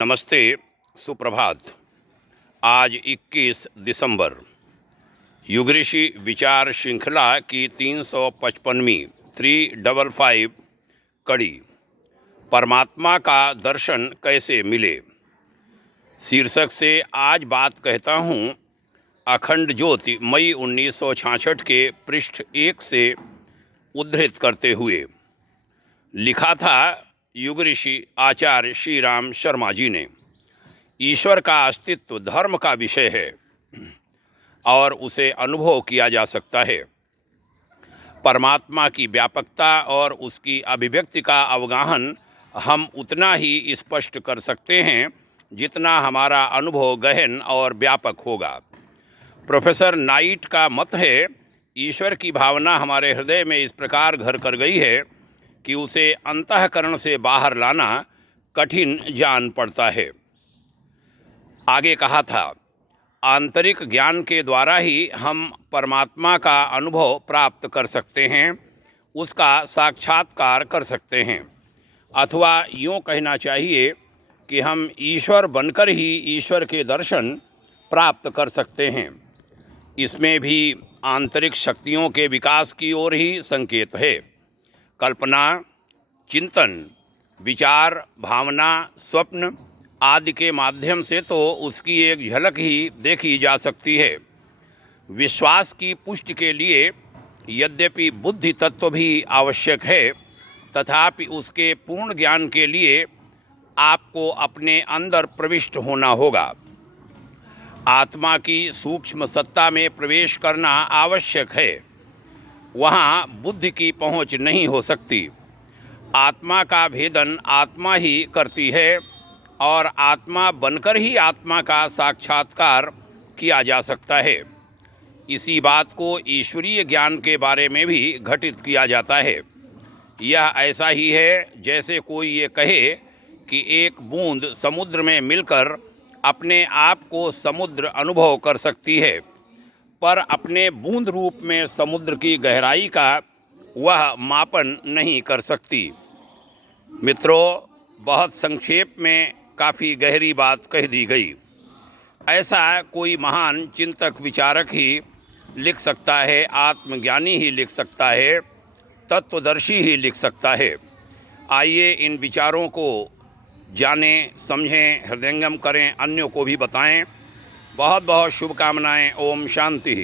नमस्ते, सुप्रभात। आज 21 दिसंबर युग ऋषि विचार श्रृंखला की 355वीं 355 कड़ी परमात्मा का दर्शन कैसे मिले शीर्षक से आज बात कहता हूँ। अखंड ज्योति मई 1966 के पृष्ठ 1 से उद्धृत करते हुए लिखा था युग ऋषि आचार्य श्री राम शर्मा जी ने। ईश्वर का अस्तित्व धर्म का विषय है और उसे अनुभव किया जा सकता है। परमात्मा की व्यापकता और उसकी अभिव्यक्ति का अवगाहन हम उतना ही स्पष्ट कर सकते हैं जितना हमारा अनुभव गहन और व्यापक होगा। प्रोफेसर नाइट का मत है, ईश्वर की भावना हमारे हृदय में इस प्रकार घर कर गई है कि उसे अंतःकरण से बाहर लाना कठिन जान पड़ता है। आगे कहा था, आंतरिक ज्ञान के द्वारा ही हम परमात्मा का अनुभव प्राप्त कर सकते हैं, उसका साक्षात्कार कर सकते हैं, अथवा यूँ कहना चाहिए कि हम ईश्वर बनकर ही ईश्वर के दर्शन प्राप्त कर सकते हैं। इसमें भी आंतरिक शक्तियों के विकास की ओर ही संकेत है। कल्पना, चिंतन, विचार, भावना, स्वप्न आदि के माध्यम से तो उसकी एक झलक ही देखी जा सकती है। विश्वास की पुष्टि के लिए यद्यपि बुद्धि तत्व भी आवश्यक है, तथापि उसके पूर्ण ज्ञान के लिए आपको अपने अंदर प्रविष्ट होना होगा। आत्मा की सूक्ष्म सत्ता में प्रवेश करना आवश्यक है। वहाँ बुद्धि की पहुँच नहीं हो सकती। आत्मा का भेदन आत्मा ही करती है और आत्मा बनकर ही आत्मा का साक्षात्कार किया जा सकता है। इसी बात को ईश्वरीय ज्ञान के बारे में भी घटित किया जाता है। यह ऐसा ही है जैसे कोई ये कहे कि एक बूंद समुद्र में मिलकर अपने आप को समुद्र अनुभव कर सकती है, पर अपने बूंद रूप में समुद्र की गहराई का वह मापन नहीं कर सकती। मित्रों, बहुत संक्षेप में काफ़ी गहरी बात कह दी गई। ऐसा कोई महान चिंतक विचारक ही लिख सकता है, आत्मज्ञानी ही लिख सकता है, तत्वदर्शी ही लिख सकता है। आइए इन विचारों को जानें, समझें, हृदयंगम करें, अन्यों को भी बताएं। बहुत बहुत शुभकामनाएं। ओम शांति।